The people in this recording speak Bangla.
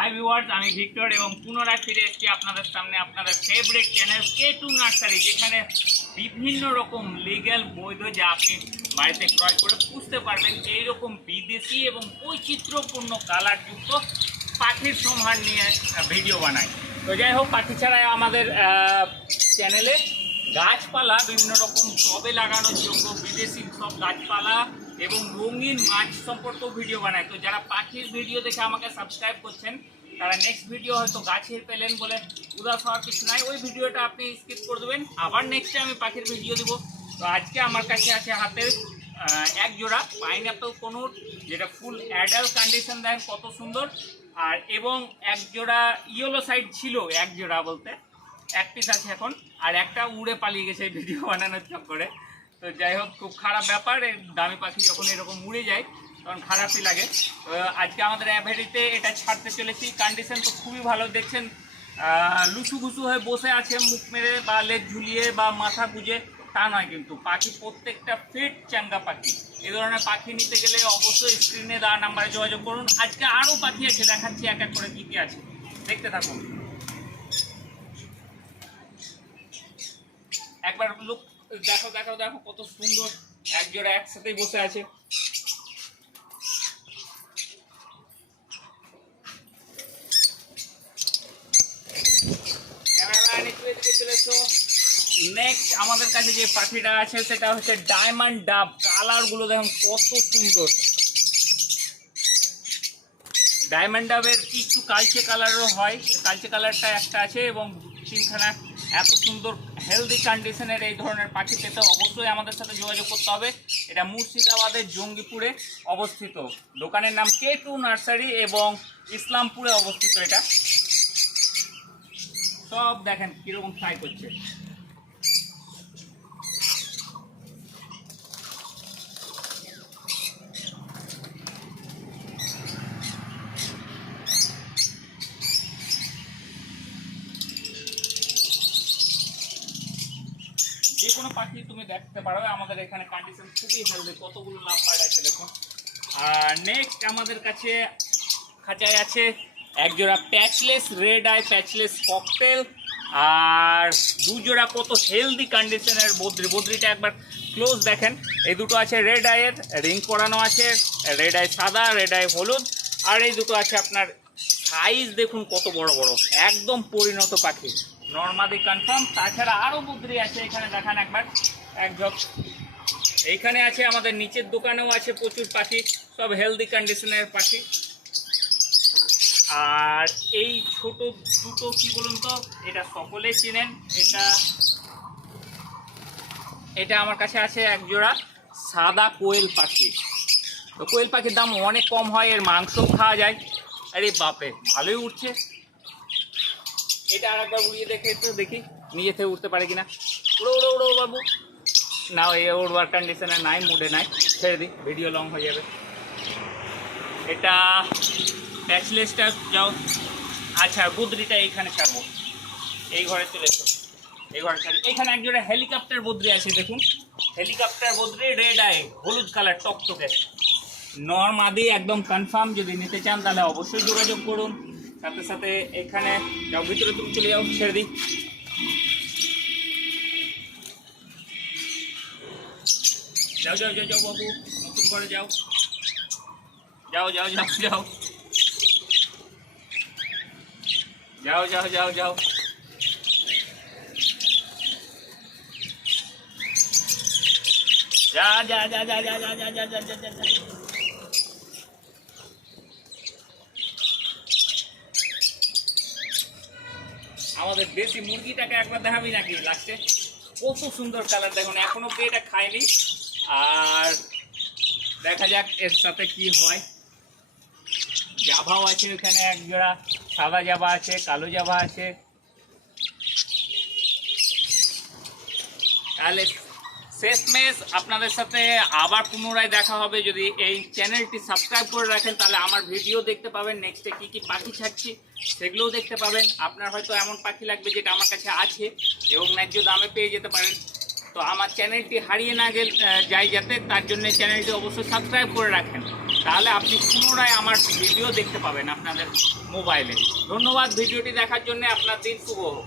হাই ভিউয়ার্স আমি ভিক্টর এবং পুনরায় ফিরে এসেছি আপনাদের সামনে আপনাদের favourite channel K two nursery যেখানে বিভিন্ন রকম লিগ্যাল বৈধ যা আপনি বাড়িতে ক্রয় করে পুষতে পারবেন এই রকম বিদেশি এবং বৈচিত্র্যপূর্ণ কালারযুক্ত পাখির সম্ভার নিয়ে ভিডিও বানাই। তো যাই হোক, পাখি ছাড়াই আমাদের চ্যানেলে গাছপালা, বিভিন্ন রকম টবে লাগানোর যোগ্য বিদেশি সব গাছপালা এবং রঙিন মাছ সম্পর্কেও ভিডিও বানায়। তো যারা পাখির ভিডিও দেখে আমাকে সাবস্ক্রাইব করছেন, তারা নেক্সট ভিডিও হয়তো গাছের পেলেন বলে উদাস হওয়ার কিছু নাই। ওই ভিডিওটা আপনি স্কিপ করে দেবেন। আবার নেক্সটে আমি পাখির ভিডিও দেবো। তো আজকে আমার কাছে আছে হাতের এক জোড়া পাইনঅ্যাপেল কোনুর, যেটা ফুল অ্যাডাল্ট কন্ডিশন দেন, কত সুন্দর। আর এবং এক জোড়া ইয়েলো সাইড ছিল, এক জোড়া বলতে। এক পিস আছে এখন। আর একটা উড়ে পালিয়ে গেছে ভিডিও বানানোর চক্করে। তো যাই হোক, খুব খারাপ ব্যাপার দামি পাখি যখন এরকম উড়ে যায়, তখন খারাপই লাগে। আজকে আমাদের অ্যাভেরিতে এটা ছাড়তে চলেছি কন্ডিশন তো খুবই ভালো, দেখছেন লুসু ঘুসু হয়ে বসে আছে, মুখ মেরে বা লেজ ঝুলিয়ে বা মাথা গুজে তা নয় কিন্তু, পাখি প্রত্যেকটা ফিট চাঙ্গা পাখি। এ ধরনের পাখি নিতে গেলে অবশ্যই স্ক্রিনে দেওয়া নাম্বারে যোগাযোগ করুন। আজকে আরও পাখি আছে, দেখাচ্ছি এক এক করে কী কী আছে। দেখতে থাকুন। একবার লুক দেখো দেখো দেখো কত সুন্দর এক জোড়া একসাথেই বসে আছে। নেক্সট আমাদের কাছে যে পাখিটা আছে, সেটা হচ্ছে ডায়মন্ড ডাব। কালারগুলো দেখুন, কত সুন্দর। ডায়মন্ড ডাবের একটু কালচে কালারও হয়। কালচে কালারটা একটা আছে এবং তিনখানা এত সুন্দর হেলদি কন্ডিশনের এই ধরনের পাখি পেতে অবশ্যই আমাদের সাথে যোগাযোগ করতে হবে। এটা মুর্শিদাবাদের জঙ্গিপুরে অবস্থিত। দোকানের নাম কে টু নার্সারি এবং ইসলামপুরে অবস্থিত এটা। সব দেখেন কীরকম ফ্রাই করছে যে কোনো পাখি তুমি দেখতে পারবে আমাদের এখানে কন্ডিশন খুবই হেলদি কতগুলো লাভ পাড় আছে দেখুন আর নেক্সট আমাদের কাছে খাঁচায় আছে এক জোড়া patchless red eye patchless cockatiel আর দু জোড়া কত হেলদি কন্ডিশনের বদ্রি। বদ্রিটা একবার ক্লোজ দেখেন। এই দুটো আছে রেড আইয়ের রিং পরানো আছে রেড আই সাদা রেড আই হলুদ, আর এই দুটো আছে আপনার সাইজ দেখুন কত বড় বড়, একদম পরিণত পাখি। নর্মাদি কনফার্ম তাছাড়া আরও বুদ্রি আছে এখানে, দেখান একবার। এক ঝক এইখানে আছে আমাদের নিচের দোকানেও আছে প্রচুর পাখি, সব হেলদি কন্ডিশনের পাখি। আর এই ছোট দুটো, কি বলুন তো, এটা সকলে চেনেন, এটা এটা আমার কাছে আছে এক জোড়া সাদা কোয়েল পাখি। তো কোয়েল পাখির দাম অনেক কম হয়, এর মাংস খাওয়া যায়। আরে বাপে ভালোই উঠছে। এটা আর একবার উড়িয়ে দেখে একটু দেখি, নিজে থেকে উঠতে পারে কিনা। উড়ো উড়ো উড়ো বাবু। না এ উড়বার কন্ডিশনে নাই মুডে নাই। ছেড়ে দিই ভিডিও লং হয়ে যাবে। এটা প্যাচলেসটা যাও। আচ্ছা বুদ্রিটা এইখানে ছাড়বো। এই ঘরে চলে এসো। এই ঘরে ছাড়ি। এখানে একজোড়া হেলিকপ্টার বদ্রি আছে, দেখুন। হেলিকপ্টার বদ্রি রেড আই হলুদ কালার টকটকে। নর্ম আদি একদম কনফার্ম যদি নিতে চান, তাহলে অবশ্যই যোগাযোগ করুন। সাথে সাথে এখানে যাও, ভিতরে তুমি চলে যাও, ছেড়ে দিই। যাও যাও যাও যাও বাবু, নতুন করে যাও। যাও যাও যাও যাও। যাও যাও যাও যাও। যা যা যা যা যা যা যা যা যা যা। আমাদের দেশি মুরগিটাকে একবার দেখাবি নাকি লাস্টে? কত সুন্দর কালার দেখুন, এখনও তো এটা খায়নি। আর দেখা যাক এর সাথে কি হয়। জাভাও আছে ওখানে, এক জোড়া। সাদা জাভা আছে, কালো জাভা আছে। তাহলে শেষমেশ আপনাদের সাথে আবার পুনরায় দেখা হবে। যদি এই চ্যানেলটি সাবস্ক্রাইব করে রাখেন, তাহলে আমার ভিডিও দেখতে পাবেন। নেক্সটে কী কী পাখি ছাড়ছি, সেগুলোও দেখতে পাবেন। আপনার হয়তো এমন পাখি লাগবে যেটা আমার কাছে আছে এবং ন্যায্য দামে পেয়ে যেতে পারেন। তো আমার চ্যানেলটি হারিয়ে না গেল যায় যাতে তার জন্য চ্যানেলটি অবশ্যই সাবস্ক্রাইব করে রাখেন। তাহলে আপনি পুনরায় আমার ভিডিও দেখতে পাবেন আপনাদের মোবাইলে। ধন্যবাদ, ভিডিওটি দেখার জন্য আপনার দিন শুভ হোক।